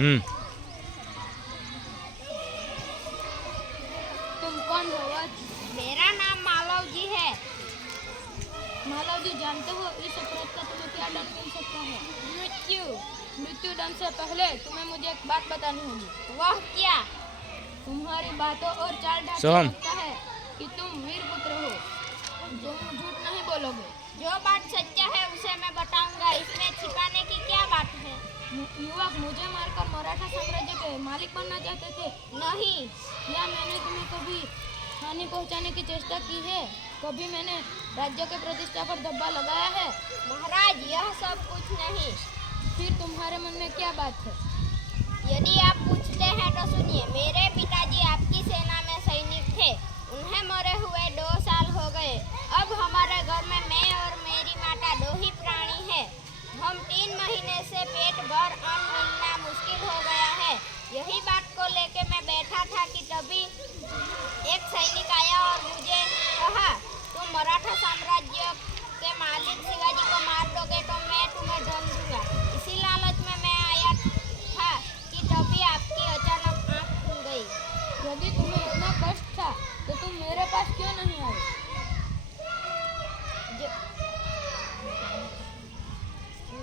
तुम कौन हो? मेरा नाम मालव जी है। मालव जी, जानते हो इस अपराध का तुम्हें क्या दंड मिल सकता है? मृत्यु। मृत्यु दंड से पहले तुम्हें मुझे एक बात बतानी होगी। वह क्या? तुम्हारी बातों और चाल ढाल से लगता है कि तुम वीर पुत्र हो। तुम झूठ नहीं बोलोगे। जो बात सच्चा है उसे मैं बताऊंगा, इसमें छिपाने की क्या बात है? युवक मुझे मारकर मराठा साम्राज्य के मालिक बनना चाहते थे? नहीं। या मैंने तुम्हें कभी हानि पहुंचाने की चेष्टा की है? कभी मैंने राज्य के प्रतिष्ठा पर धब्बा लगाया है? महाराज, यह सब कुछ नहीं। फिर तुम्हारे मन में क्या बात है? यदि आप पूछते हैं तो सुनिए। मेरे पिताजी आपकी सेना में सैनिक थे। उन्हें मरे हुए 2 साल हो गए। अब हमारे घर में मैं और मेरी माता 2 ही प्राणी है। हम 3 महीने से पेट भर अन्न मिलना मुश्किल हो गया है। यही बात को लेके मैं बैठा था कि तभी एक सैनिक आया और मुझे कहा, तुम मराठा साम्राज्य के मालिक शिवाजी को मार दोगे तो मैं तुम्हें धन दूंगा। इसी लालच में मैं आया था कि तभी आपकी अचानक आँख खुल गई। यदि तुम्हें इतना कष्ट था तो तुम मेरे पास क्यों नहीं आए?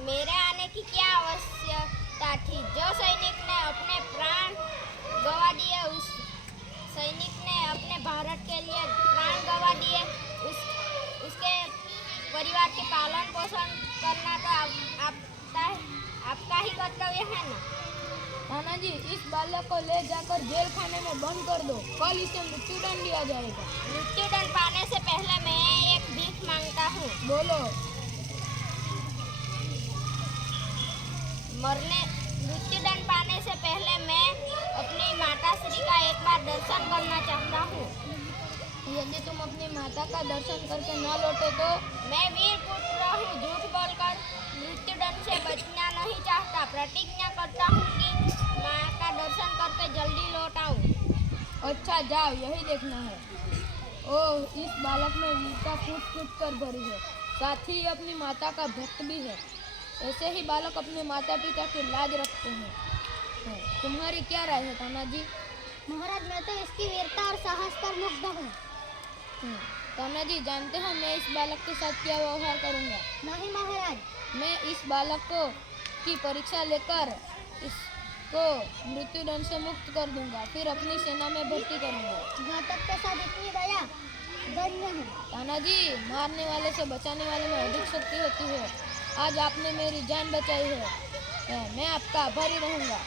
मेरे आने की क्या आवश्यकता थी? जो सैनिक ने अपने प्राण गंवा दिए, उस सैनिक ने अपने भारत के लिए प्राण गंवा दिए। उसके परिवार के पालन पोषण करना तो आपका ही कर्तव्य है ना? तानाजी, इस बालक को ले जाकर जेल खाने में बंद कर दो। कल इसे मृत्युदंड दिया जाएगा। मृत्युदंड पाने से पहले मैं एक भीख मांगता हूँ। बोलो। मृत्युदंड पाने से पहले मैं अपनी माता श्री का एक बार दर्शन करना चाहता हूँ। यदि तुम अपनी माता का दर्शन करके न लौटे तो? मैं वीर पुत्र हूँ, झूठ बोलकर मृत्युदंड से बचना नहीं चाहता। प्रतिज्ञा करता हूँ कि माँ का दर्शन करके जल्दी लौट आऊँ। अच्छा, जाओ, यही देखना है। ओह, इस बालक में वीरता कूट कूट कर भरी है। साथ ही अपनी माता का भक्त भी है। ऐसे ही बालक अपने माता पिता की लाज रखते हैं। तुम्हारी क्या राय है तानाजी? महाराज, मैं तो इसकी वीरता और साहस पर मुग्ध हूँ। तानाजी, जानते हो मैं इस बालक के साथ क्या व्यवहार करूँगा? नहीं महाराज। मैं इस बालक की परीक्षा लेकर इसको मृत्युदंड से मुक्त कर दूंगा। फिर अपनी सेना में भर्ती करूँगा। घातक के साथ इतनी दया धन्य है। तानाजी, मारने वाले से बचाने वाले में अधिक शक्ति होती है। आज आपने मेरी जान बचाई है। मैं आपका आभारी रहूँगा।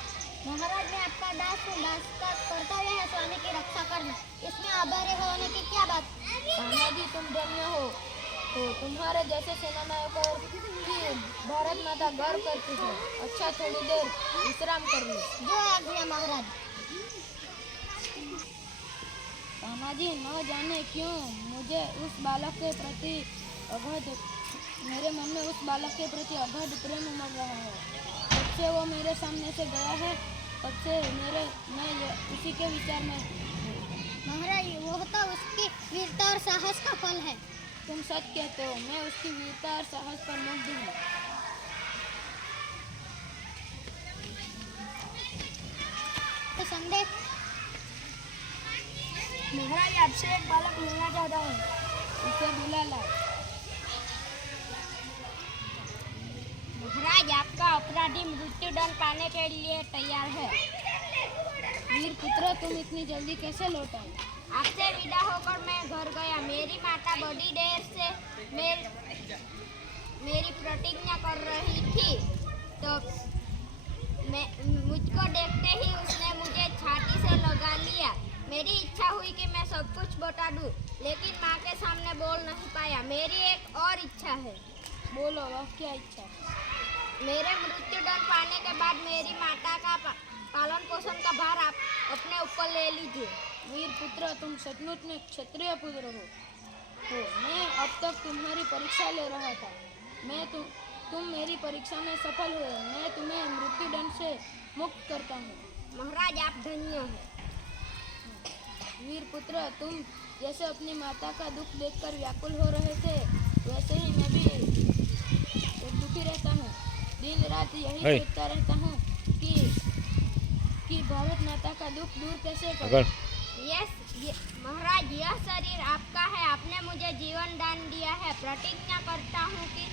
महाराज, मैं आपका दास हूँ। दास का कर्तव्य है स्वामी की रक्षा करना। इसमें आभारी होने की क्या बात? तानाजी, तुम धन्य हो। तो तुम्हारे जैसे सेनानायकों की भारत माता गर्व करती है। अच्छा, थोड़ी देर विश्राम कर लो। जो आज्ञा महाराज। तानाजी, न जाने क्यों मुझे उस बालक के प्रति मेरे मन में उस बालक के प्रति अगाध प्रेम उमड़ रहा है। तब से वो मेरे सामने से गया है, तब से मैं उसी के विचार में। महाराज, वो तो उसकी वीरता और साहस का फल है। तुम सच कहते हो। मैं उसकी वीरता और साहस पर मुग्ध हूँ। तो संदेश महाराज, आपसे एक बालक मिलना चाहता हूँ। उसे बुला ला। महाराज, आपका अपराधी मृत्युदंड पाने के लिए तैयार है। वीर पुत्र, तुम इतनी जल्दी कैसे लौट आए? आपसे विदा होकर मैं घर गया। मेरी माता बड़ी देर से मेरी प्रतिज्ञा कर रही थी, तो मुझको देखते ही उसने मुझे छाती से लगा लिया। मेरी इच्छा हुई कि मैं सब कुछ बता दूं, लेकिन माँ के सामने बोल नहीं पाया। मेरी एक और इच्छा है। बोलो, वह क्या इच्छा? मेरे मृत्युदंड पाने के बाद मेरी माता का पालन पोषण का भार आप अपने ऊपर ले लीजिए। वीर पुत्र, तुम सचमुच में क्षत्रिय पुत्र हो। मैं अब तक तुम्हारी परीक्षा ले रहा था। तुम मेरी परीक्षा में सफल हुए। मैं तुम्हें मृत्युदंड से मुक्त करता हूँ। महाराज, आप धन्य हो। वीर पुत्र, तुम जैसे अपनी माता का दुख देखकर व्याकुल हो रहे थे, वैसे ही मैं भी दुखी रहता हूँ। दिन रात यही सोचता रहता हूँ कि कि भारत माता का दुख दूर कैसे करें। આગળ महाराज, यह शरीर आपका है, आपने मुझे जीवन दान दिया है। प्रतिज्ञा करता हूँ कि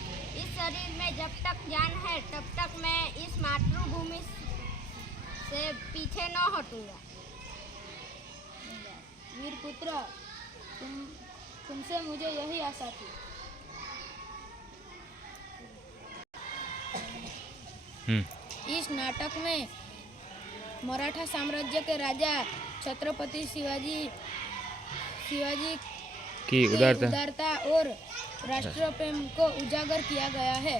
इस शरीर में जब तक जान है तब तक मैं इस मातृभूमि से पीछे न हटूंगा। वीर पुत्र, तुमसे मुझे यही आशा थी। इस नाटक में मराठा साम्राज्य के राजा छत्रपति शिवाजी की की उदारता उदारता और राष्ट्र प्रेम को उजागर किया गया है।